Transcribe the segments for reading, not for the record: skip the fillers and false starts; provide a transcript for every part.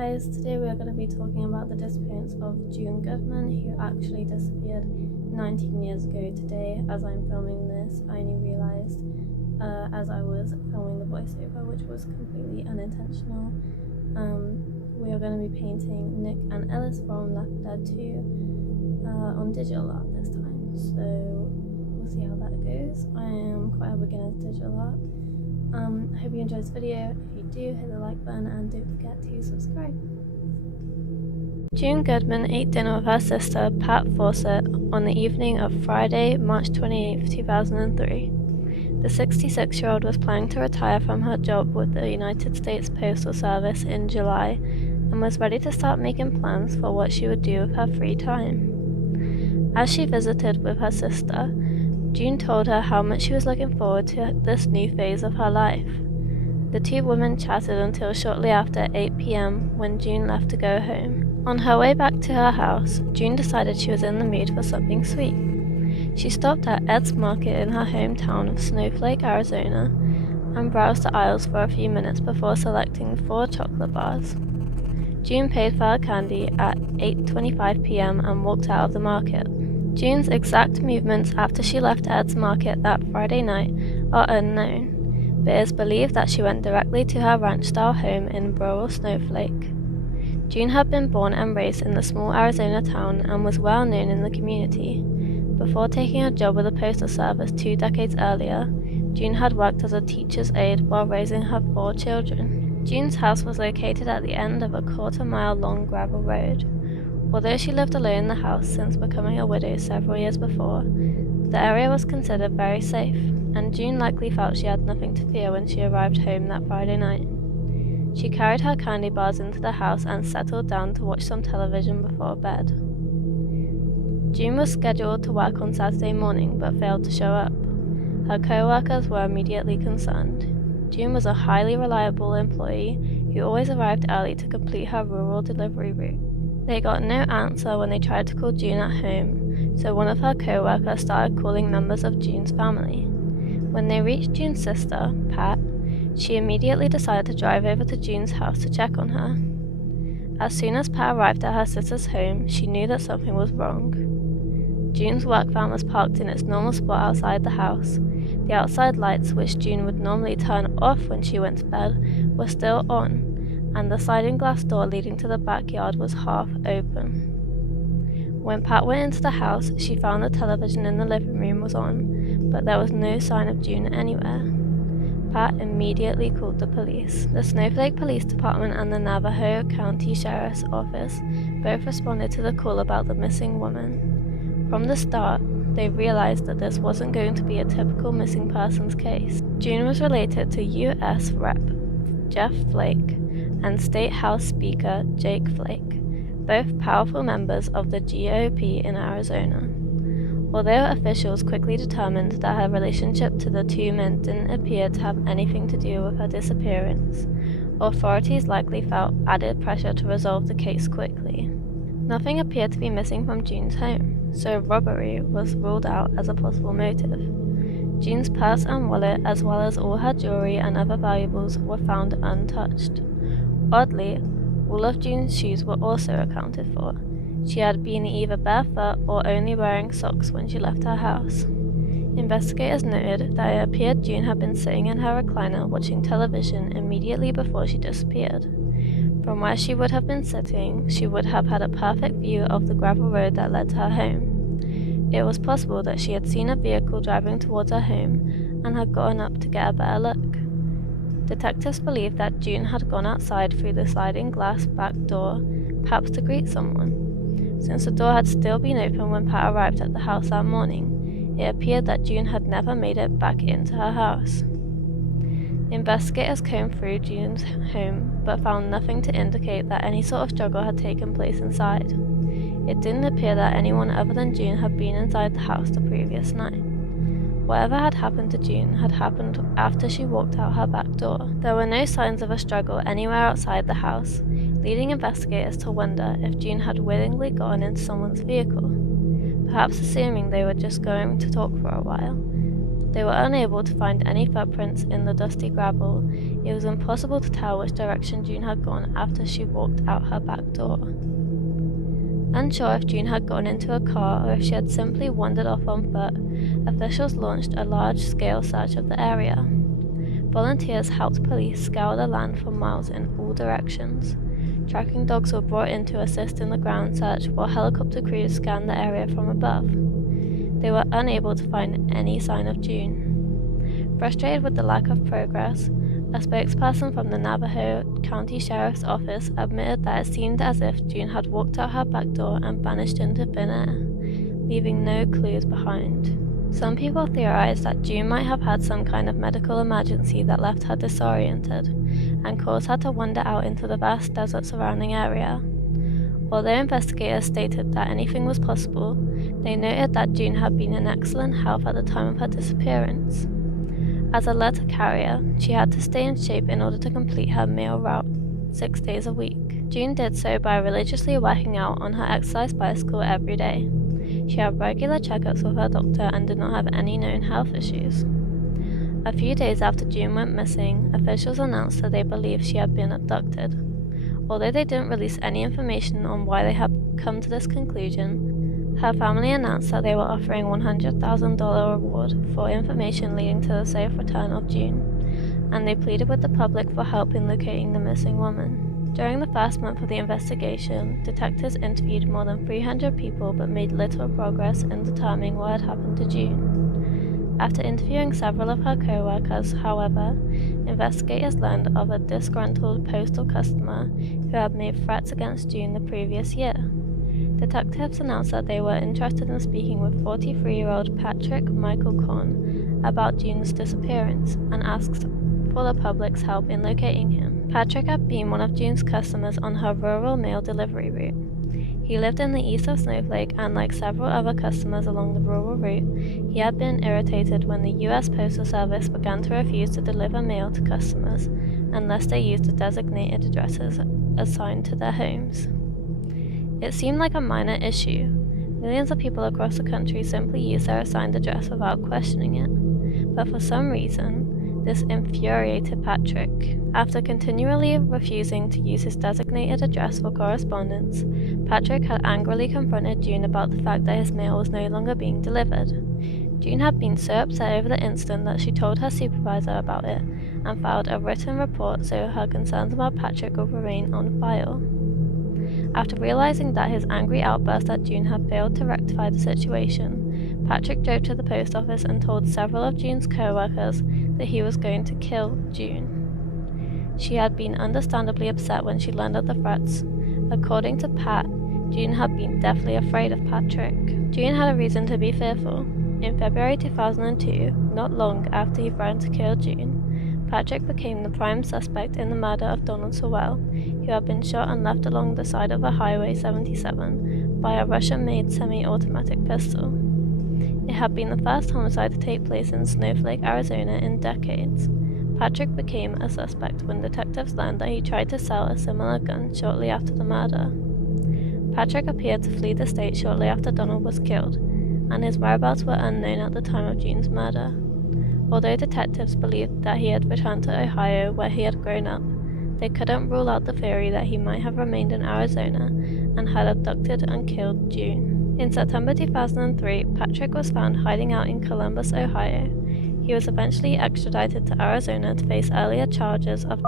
guys, today we are going to be talking about the disappearance of June Goodman, who actually disappeared 19 years ago today. As I'm filming this, I only realised as I was filming the voiceover, which was completely unintentional. We are going to be painting Nick and Ellis from Left 4 Dead 2 on digital art this time, so we'll see how that goes. I am quite a beginner at digital art. I hope you enjoyed this video. If you do, hit the like button and don't forget to subscribe. June Goodman ate dinner with her sister, Pat Fawcett, on the evening of Friday, March 28, 2003. The 66-year-old was planning to retire from her job with the United States Postal Service in July and was ready to start making plans for what she would do with her free time. As she visited with her sister, June told her how much she was looking forward to this new phase of her life. The two women chatted until shortly after 8 p.m. when June left to go home. On her way back to her house, June decided she was in the mood for something sweet. She stopped at Ed's Market in her hometown of Snowflake, Arizona, and browsed the aisles for a few minutes before selecting 4 chocolate bars. June paid for her candy at 8:25 p.m. and walked out of the market. June's exact movements after she left Ed's Market that Friday night are unknown, but it is believed that she went directly to her ranch-style home in rural Snowflake. June had been born and raised in the small Arizona town and was well known in the community. Before taking a job with the Postal Service 2 decades earlier, June had worked as a teacher's aide while raising her 4 children. June's house was located at the end of a quarter-mile-long gravel road. Although she lived alone in the house since becoming a widow several years before, the area was considered very safe, and June likely felt she had nothing to fear when she arrived home that Friday night. She carried her candy bars into the house and settled down to watch some television before bed. June was scheduled to work on Saturday morning but failed to show up. Her co-workers were immediately concerned. June was a highly reliable employee who always arrived early to complete her rural delivery route. They got no answer when they tried to call June at home, so one of her co-workers started calling members of June's family. When they reached June's sister, Pat, she immediately decided to drive over to June's house to check on her. As soon as Pat arrived at her sister's home, she knew that something was wrong. June's work van was parked in its normal spot outside the house. The outside lights, which June would normally turn off when she went to bed, were still on, and the sliding glass door leading to the backyard was half open. When Pat went into the house, she found the television in the living room was on, but there was no sign of June anywhere. Pat immediately called the police. The Snowflake Police Department and the Navajo County Sheriff's Office both responded to the call about the missing woman. From the start, they realized that this wasn't going to be a typical missing persons case. June was related to U.S. Rep. Jeff Flake and State House Speaker Jake Flake, both powerful members of the GOP in Arizona. Although officials quickly determined that her relationship to the two men didn't appear to have anything to do with her disappearance, authorities likely felt added pressure to resolve the case quickly. Nothing appeared to be missing from June's home, so robbery was ruled out as a possible motive. June's purse and wallet, as well as all her jewelry and other valuables, were found untouched. Oddly, all of June's shoes were also accounted for. She had been either barefoot or only wearing socks when she left her house. Investigators noted that it appeared June had been sitting in her recliner watching television immediately before she disappeared. From where she would have been sitting, she would have had a perfect view of the gravel road that led to her home. It was possible that she had seen a vehicle driving towards her home and had gotten up to get a better look. Detectives believed that June had gone outside through the sliding glass back door, perhaps to greet someone. Since the door had still been open when Pat arrived at the house that morning, it appeared that June had never made it back into her house. Investigators combed through June's home, but found nothing to indicate that any sort of struggle had taken place inside. It didn't appear that anyone other than June had been inside the house the previous night. Whatever had happened to June had happened after she walked out her back door. There were no signs of a struggle anywhere outside the house, leading investigators to wonder if June had willingly gotten into someone's vehicle, perhaps assuming they were just going to talk for a while. They were unable to find any footprints in the dusty gravel. It was impossible to tell which direction June had gone after she walked out her back door. Unsure if June had gotten into a car or if she had simply wandered off on foot, officials launched a large-scale search of the area. Volunteers helped police scour the land for miles in all directions. Tracking dogs were brought in to assist in the ground search while helicopter crews scanned the area from above. They were unable to find any sign of June. Frustrated with the lack of progress, a spokesperson from the Navajo County Sheriff's Office admitted that it seemed as if June had walked out her back door and vanished into thin air, leaving no clues behind. Some people theorized that June might have had some kind of medical emergency that left her disoriented and caused her to wander out into the vast desert surrounding area. Although investigators stated that anything was possible, they noted that June had been in excellent health at the time of her disappearance. As a letter carrier, she had to stay in shape in order to complete her meal route 6 days a week. June did so by religiously working out on her exercise bicycle every day. She had regular checkups with her doctor and did not have any known health issues. A few days after June went missing, officials announced that they believed she had been abducted. Although they didn't release any information on why they had come to this conclusion, her family announced that they were offering a $100,000 reward for information leading to the safe return of June, and they pleaded with the public for help in locating the missing woman. During the first month of the investigation, detectives interviewed more than 300 people but made little progress in determining what had happened to June. After interviewing several of her co-workers, however, investigators learned of a disgruntled postal customer who had made threats against June the previous year. Detectives announced that they were interested in speaking with 43-year-old Patrick Michael Kohn about June's disappearance and asked for the public's help in locating him. Patrick had been one of June's customers on her rural mail delivery route. He lived in the east of Snowflake, and like several other customers along the rural route, he had been irritated when the U.S. Postal Service began to refuse to deliver mail to customers unless they used the designated addresses assigned to their homes. It seemed like a minor issue. Millions of people across the country simply used their assigned address without questioning it. But for some reason, this infuriated Patrick. After continually refusing to use his designated address for correspondence, Patrick had angrily confronted June about the fact that his mail was no longer being delivered. June had been so upset over the incident that she told her supervisor about it and filed a written report so her concerns about Patrick would remain on file. After realizing that his angry outburst at June had failed to rectify the situation, Patrick drove to the post office and told several of June's co-workers that he was going to kill June. She had been understandably upset when she learned of the threats. According to Pat, June had been deathly afraid of Patrick. June had a reason to be fearful. In February 2002, not long after he threatened to kill June, Patrick became the prime suspect in the murder of Donald Sewell, who had been shot and left along the side of a Highway 77 by a Russian-made semi-automatic pistol. It had been the first homicide to take place in Snowflake, Arizona in decades. Patrick became a suspect when detectives learned that he tried to sell a similar gun shortly after the murder. Patrick appeared to flee the state shortly after Donald was killed, and his whereabouts were unknown at the time of June's murder. Although detectives believed that he had returned to Ohio, where he had grown up, they couldn't rule out the theory that he might have remained in Arizona and had abducted and killed June. In September 2003, Patrick was found hiding out in Columbus, Ohio. He was eventually extradited to Arizona to face earlier charges of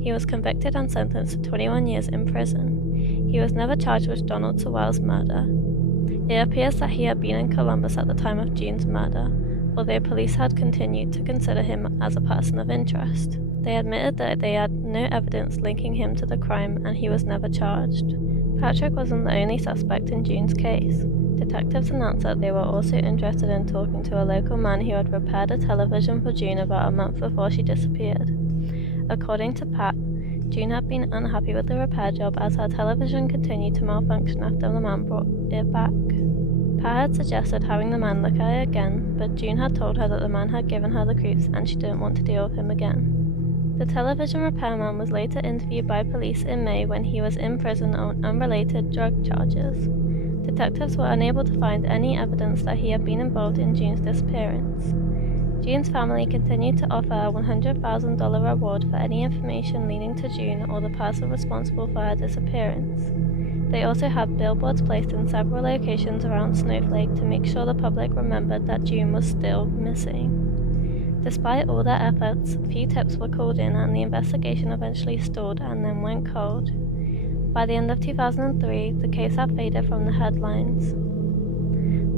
He was convicted and sentenced to 21 years in prison. He was never charged with Donald Sewell's murder. It appears that he had been in Columbus at the time of June's murder, although police had continued to consider him as a person of interest. They admitted that they had no evidence linking him to the crime and he was never charged. Patrick wasn't the only suspect in June's case. Detectives announced that they were also interested in talking to a local man who had repaired a television for June about a month before she disappeared. According to Pat, June had been unhappy with the repair job as her television continued to malfunction after the man brought it back. Pat had suggested having the man look at it again, but June had told her that the man had given her the creeps and she didn't want to deal with him again. The television repairman was later interviewed by police in May when he was in prison on unrelated drug charges. Detectives were unable to find any evidence that he had been involved in June's disappearance. June's family continued to offer a $100,000 reward for any information leading to June or the person responsible for her disappearance. They also had billboards placed in several locations around Snowflake to make sure the public remembered that June was still missing. Despite all their efforts, few tips were called in and the investigation eventually stalled and then went cold. By the end of 2003, the case had faded from the headlines.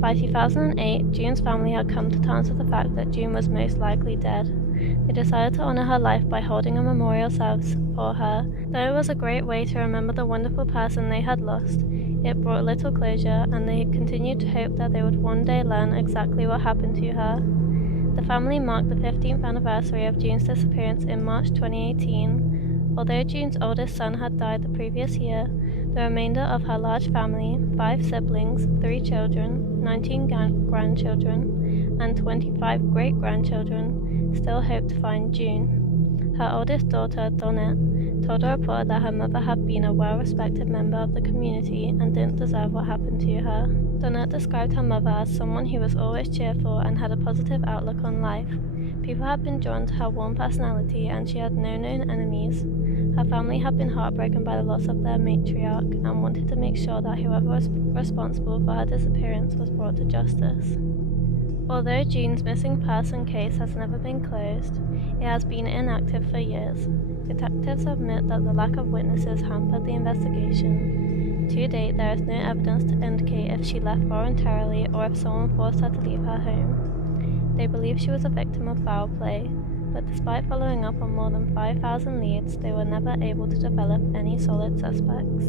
By 2008, June's family had come to terms with the fact that June was most likely dead. They decided to honor her life by holding a memorial service for her. Though it was a great way to remember the wonderful person they had lost, it brought little closure, and they continued to hope that they would one day learn exactly what happened to her. The family marked the 15th anniversary of June's disappearance in March 2018. Although June's oldest son had died the previous year, the remainder of her large family, 5 siblings, 3 children, 19 grandchildren, and 25 great-grandchildren, still hoped to find June. Her oldest daughter, Donette, told a reporter that her mother had been a well-respected member of the community and didn't deserve what happened to her. Donette described her mother as someone who was always cheerful and had a positive outlook on life. People had been drawn to her warm personality, and she had no known enemies. Her family had been heartbroken by the loss of their matriarch and wanted to make sure that whoever was responsible for her disappearance was brought to justice. Although June's missing person case has never been closed, it has been inactive for years. Detectives admit that the lack of witnesses hampered the investigation. To date, there is no evidence to indicate if she left voluntarily or if someone forced her to leave her home. They believe she was a victim of foul play, but despite following up on more than 5,000 leads, they were never able to develop any solid suspects.